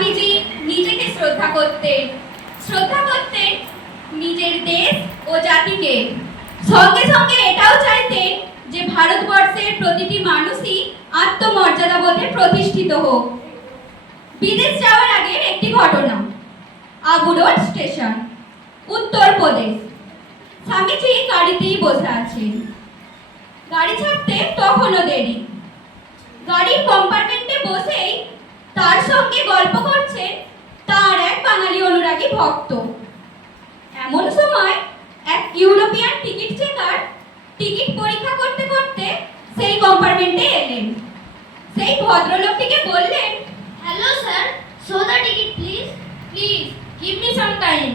স্বামীজি নিজেকে শ্রদ্ধা করতেন নিজের দেশ ও জাতিকে। সঙ্গে সঙ্গে এটাও চাইতেন যে ভারতবর্ষের প্রতিটি মানুষই আত্মমর্যাদাবোধে প্রতিষ্ঠিত হোক। বিদেশ যাওয়ার আগের একটি ঘটনা। Abu road station, Uttar Pradesh. স্বামীজি গাড়িতেই বসে আছেন। গাড়ি ছাড়তে তখনও দেরি। গাড়ির কম্পার্টমেন্টে বসেই তার সঙ্গে গল্প করছেন তার এক বাঙালি অনুরাগী ভক্ত। এমন সময় এক ইউরোপিয়ান টিকিট চেকার টিকিট পরীক্ষা করতে করতে সেই কম্পার্টমেন্টে এলেন। সেই ভদ্রলোকটিকে বললেন, Hello sir, show the ticket please. Please, give me some time.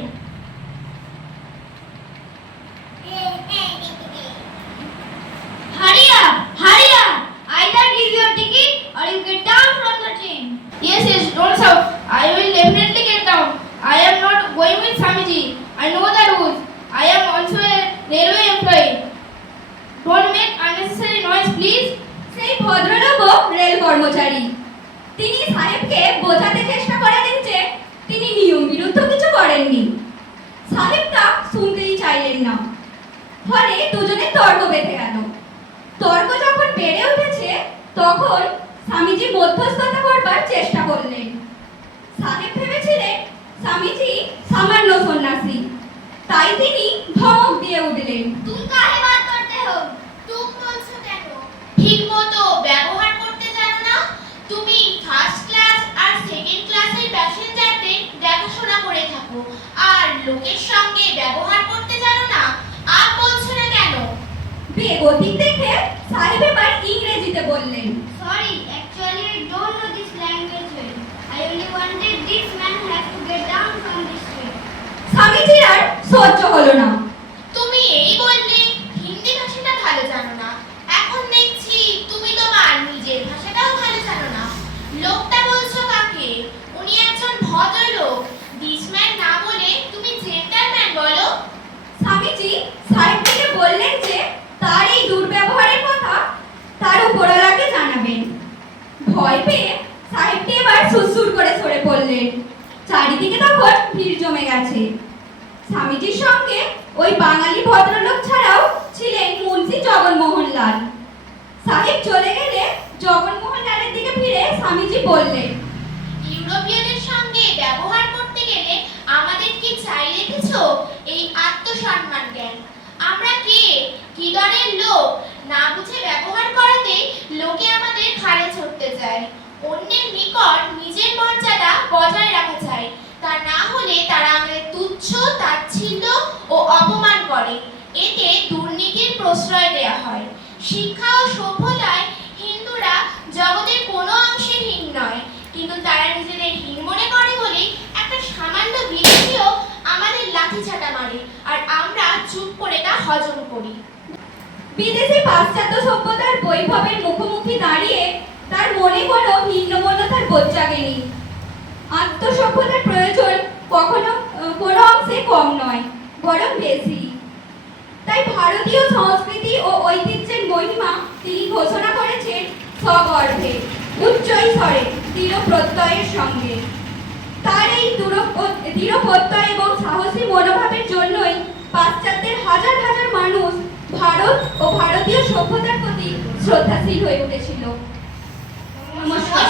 Hurry up! Either give your ticket or you get down from the train. Yes, don't shout. I will definitely get down. I am not going with Swamiji. I know the rules. I am also a railway employee. Don't make unnecessary noise, please. সেই ভদ্রলোকও rail কর্মচারী। তিনি সাহেবকে বোঝাতে চেষ্টা করেন যে তিনি নিয়ম বিরুদ্ধ কিছু করেননি। সাহেব তা শুনতেই চাইলেন না। ফলে দুজনে তর্ক বেঁধে গেল। তর্ক যখন বেড়ে উঠেছে তখন স্বামীজি মধ্যস্থতা করবার চেষ্টা করলেন। সাহেব ভেবেছিলেন স্বামীজি সামান্য সন্ন্যাসী, তাই তিনি ধমক দিয়ে উঠলেন, तुम काहे बात करते हो? तुम বলছো কেন? ঠিকমতো ব্যবহার করতে জানো না? তুমি ফার্স্ট ক্লাস আর সেকেন্ড ক্লাসের প্যাসেঞ্জারদের দেখাশোনা করে থাকো আর লোকের সঙ্গে ব্যবহার করতে জানো না? আর বলছো না কেন? বেগতিক দেখে সাহেব এবার ইংরেজিতে বললেন, Sorry, actually I don't know this language well. I only wanted this man has to get down from this train. স্বামীজির আর সহ্য হলো না। তুমি এই বললে হিন্দি ভাষাটা ভালো জানো না, এখন দেখছি তুমি তোমার নিজের ভাষাটাও ভালো জানো না। লোকটা বলছো কাকে? উনি একজন ভদ্রলোক। দিসম্যান না বলে তুমি জেন্টলম্যান বলো। স্বামীজি সাহেবকে বললেন যে তার এই দুর্ব্যবহারের কথা তার উপরওয়ালাকে জানাবেন। ভয় পেয়ে সাহেবটি এবার সুসুর করে সরে পড়লেন। চারিদিকে তখন ভিড় জমে গেছে। স্বামীজির সঙ্গে ওই বাঙালি ভদ্রলোক ছাড়াও ছিলেন মুন্সি জগনমোহন লাল। সাহেব চলে গেলে জগনমোহন লালের দিকে ফিরে স্বামীজি বললেন, ইউরোপিয়ানদের সঙ্গে ব্যবহার করতে গেলে আমাদের কি চাই রেখেছো? এই আত্মসম্মান জ্ঞান। আমরা কে, কি দলের লোক না বুঝে ব্যবহার করাতে লোকে আমাদের ঘাড়ে চড়তে চায়। অন্যের নিকট নিজের মর্যাদা বজায় রাখা চাই, তা না হলে তারা আমাদের তুচ্ছ, তাচ্ছিল্য ও অপমান করে। এতে দুর্নীতির প্রশ্রয় দেয়া হয়। শিক্ষা ও সভ্যতায় হিন্দুরা জগতের কোনো অংশে হীন নয়, কিন্তু তারা নিজেদের হীন মনে করে বলে একটা সামান্য বিদেশিও আমাদের লাঠিচাটা মারে আর আমরা চুপ করে তা হজম করি। বিদেশি পাশ্চাত্য সভ্যতার বৈভবের মুখোমুখি দাঁড়িয়ে তার মনে কোনো হীনমন্যতার বোধ জাগেনি। আত্মসভ্যতার প্রয়োজন কখনো কোনো অংশে কম নয়, বরং বেশি। তাই ভারতীয় সংস্কৃতি ও ঐতিহ্যের মহিমা তিনি ঘোষণা করেছেন সগর্বে, উচ্চ স্বরে, দৃঢ় প্রত্যয়ের সঙ্গে। তার এই দৃঢ় প্রত্যয় এবং সাহসী মনোভাবের জন্যই পাশ্চাত্যের হাজার হাজার মানুষ ভারত ও ভারতীয় সভ্যতার প্রতি শ্রদ্ধাশীল হয়ে উঠেছিল। নমস্কার।